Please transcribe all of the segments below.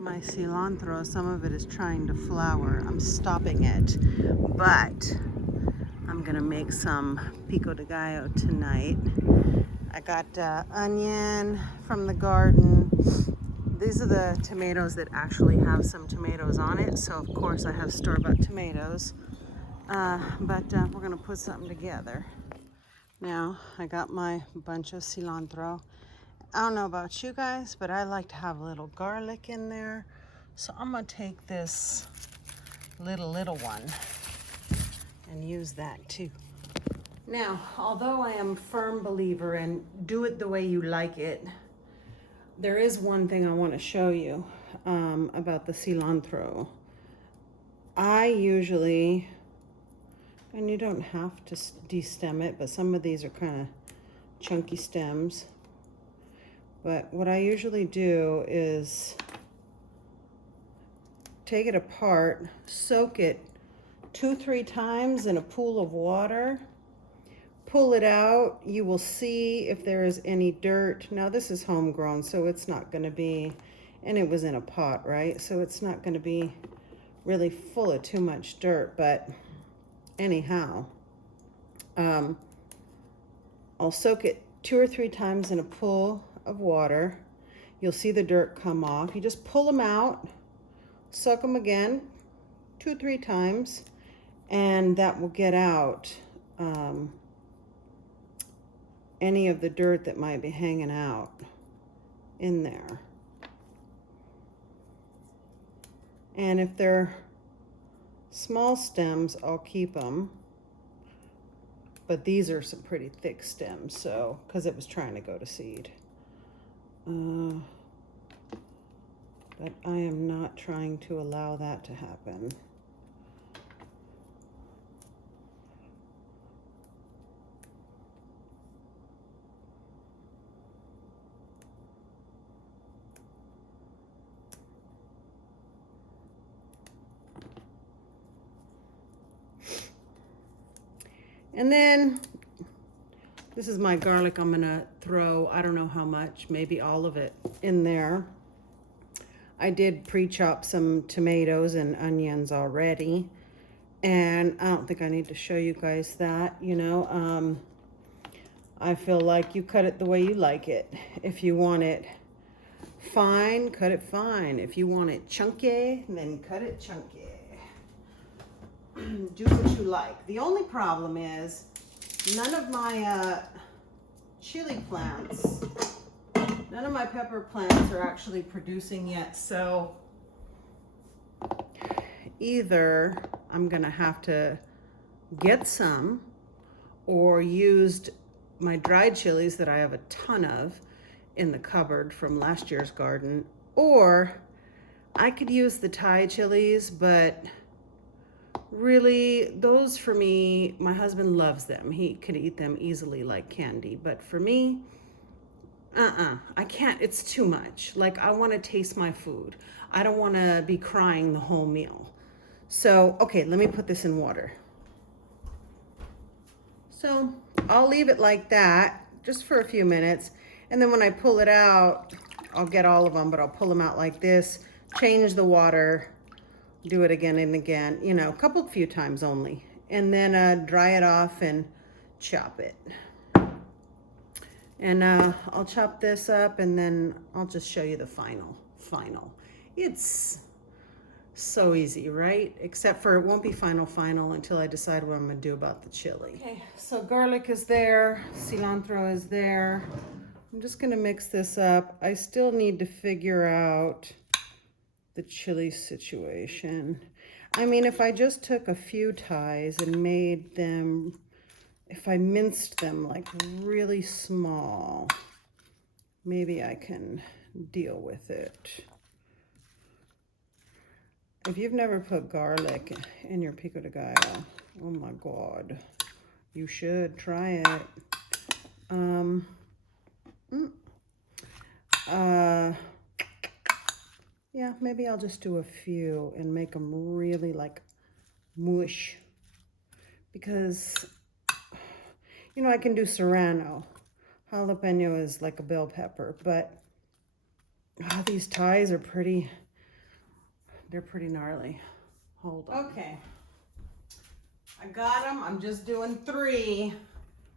My cilantro, some of it is trying to flower. I'm stopping it, but I'm gonna make some Pico De Gallo tonight. I got onion from the garden. These are the tomatoes that actually have some tomatoes on it, so of course I have store-bought tomatoes. But we're gonna put something together. Now I got my bunch of cilantro. I don't know about you guys, but I like to have a little garlic in there. So I'm gonna take this little one and use that too. Now, although I am a firm believer in do it the way you like it, there is one thing I want to show you about the cilantro. I usually, and you don't have to destem it, but some of these are kind of chunky stems. But what I usually do is take it apart, soak it 2-3 times in a pool of water, pull it out. You will see if there is any dirt. Now this is homegrown, so it's not going to be, and it was in a pot, right? So it's not going to be really full of too much dirt, but anyhow, I'll soak it 2 or 3 times in a pool of water. You'll see the dirt come off. You just pull them out, soak them again 2-3 times, and that will get out any of the dirt that might be hanging out in there. And if they're small stems, I'll keep them. But these are some pretty thick stems, so, because it was trying to go to seed. But I am not trying to allow that to happen. And then this is my garlic. I'm gonna throw, I don't know how much, maybe all of it in there. I did pre-chop some tomatoes and onions already, and I don't think I need to show you guys that, you know. I feel like you cut it the way you like it. If you want it fine, cut it fine. If you want it chunky, then cut it chunky. Do what you like. The only problem is none of my chili plants, none of my pepper plants are actually producing yet. So either I'm gonna have to get some or used my dried chilies that I have a ton of in the cupboard from last year's garden, or I could use the Thai chilies, but really, those for me, my husband loves them. He could eat them easily like candy. But for me, I can't. It's too much. Like, I want to taste my food. I don't want to be crying the whole meal. So, okay, let me put this in water. So I'll leave it like that just for a few minutes. And then when I pull it out, I'll get all of them, but I'll pull them out like this, change the water, do it again and again, you know, a few times only, and then dry it off and chop it. And I'll chop this up, and then I'll just show you the final. It's so easy, right? Except for it won't be final until I decide what I'm gonna do about the chili. Okay, so garlic is there, cilantro is there. I'm just gonna mix this up. I still need to figure out the chili situation. I mean, if I just took a few Thais and made them, if I minced them like really small, maybe I can deal with it. If you've never put garlic in your Pico De Gallo, oh my God, you should try it. Yeah, maybe I'll just do a few and make them really like mush, because, you know, I can do serrano. Jalapeno is like a bell pepper, but these Thais are pretty They're pretty gnarly. Hold on. Okay. I got them. I'm just doing 3,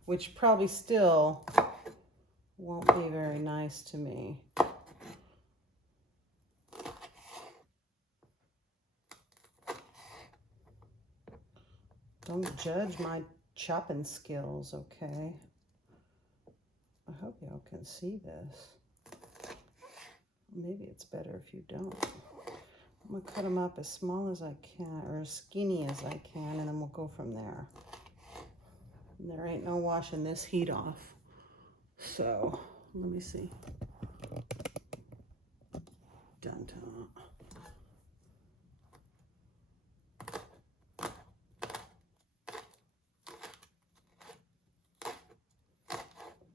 which probably still won't be very nice to me. Don't judge my chopping skills, okay? I hope y'all can see this. Maybe it's better if you don't. I'm gonna cut them up as small as I can, or as skinny as I can, and then we'll go from there. And there ain't no washing this heat off. So, let me see. Dun dun.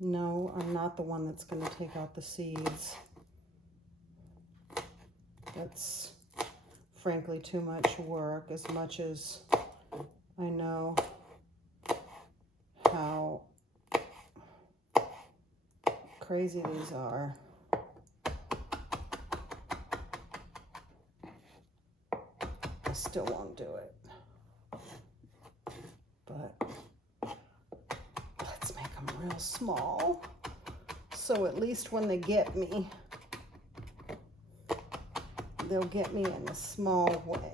No, I'm not the one that's going to take out the seeds. That's frankly too much work, as much as I know how crazy these are. I still won't do it. But let's make them real small, so at least when they get me, they'll get me in a small way.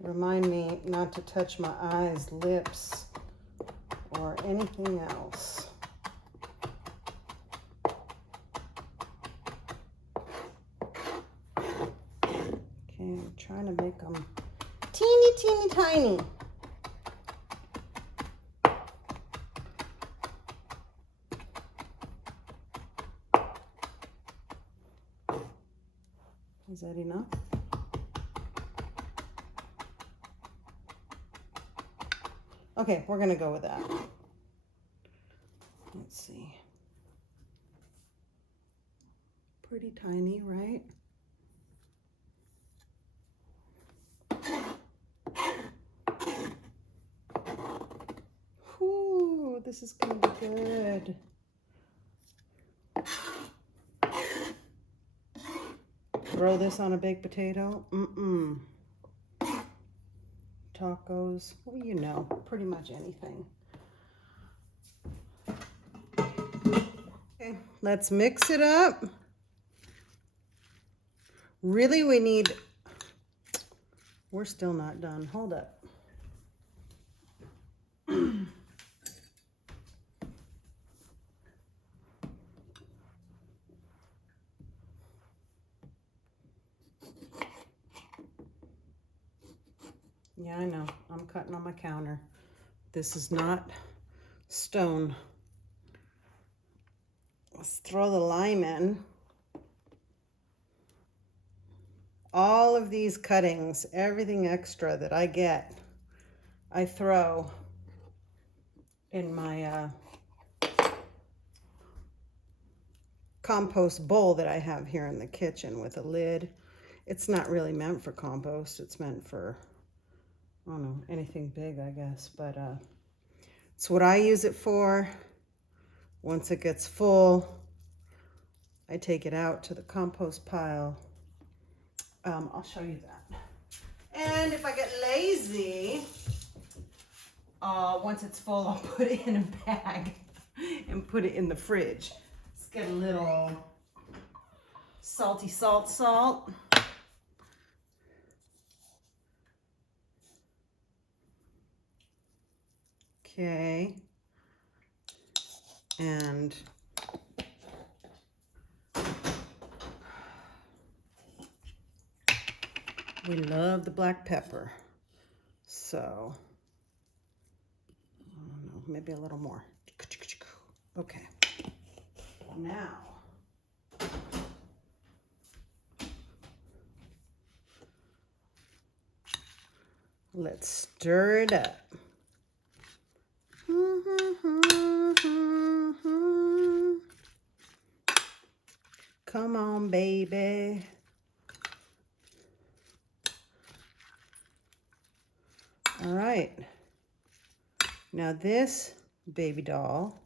Remind me not to touch my eyes, lips, or anything else. Okay, I'm trying to make them teeny, teeny, tiny. Is that enough? Okay, we're gonna go with that. Let's see. Pretty tiny, right? Whew, this is gonna be good. Throw this on a baked potato? Mm-mm. Tacos, well, you know, pretty much anything. Okay, let's mix it up. Really, we're still not done. Hold up. Yeah, I know. I'm cutting on my counter. This is not stone. Let's throw the lime in. All of these cuttings, everything extra that I get, I throw in my compost bowl that I have here in the kitchen with a lid. It's not really meant for compost. It's meant for, I don't know, anything big, I guess. But it's what I use it for. Once it gets full, I take it out to the compost pile. I'll show you that. And if I get lazy, once it's full, I'll put it in a bag and put it in the fridge. Let's get a little salty salt. Okay. And we love the black pepper. So, I don't know, maybe a little more. Okay. Now, let's stir it up. Come on, baby. All right. Now this baby doll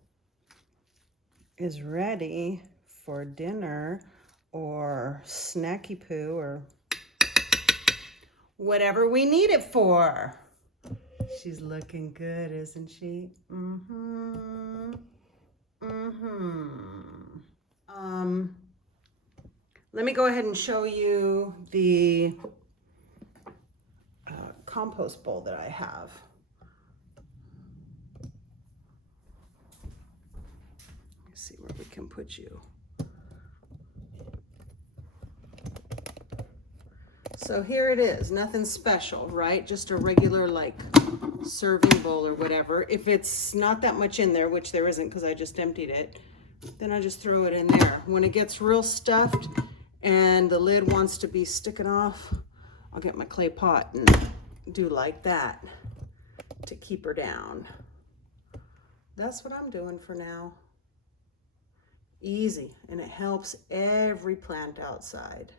is ready for dinner or snacky poo or whatever we need it for. She's looking good, isn't she? Mm-hmm. Mm-hmm. Let me go ahead and show you the compost bowl that I have. Let's see where we can put you. So here it is, nothing special, right? Just a regular like serving bowl or whatever. If it's not that much in there, which there isn't because I just emptied it, then I just throw it in there. When it gets real stuffed and the lid wants to be sticking off, I'll get my clay pot and do like that to keep her down. That's what I'm doing for now. Easy, and it helps every plant outside.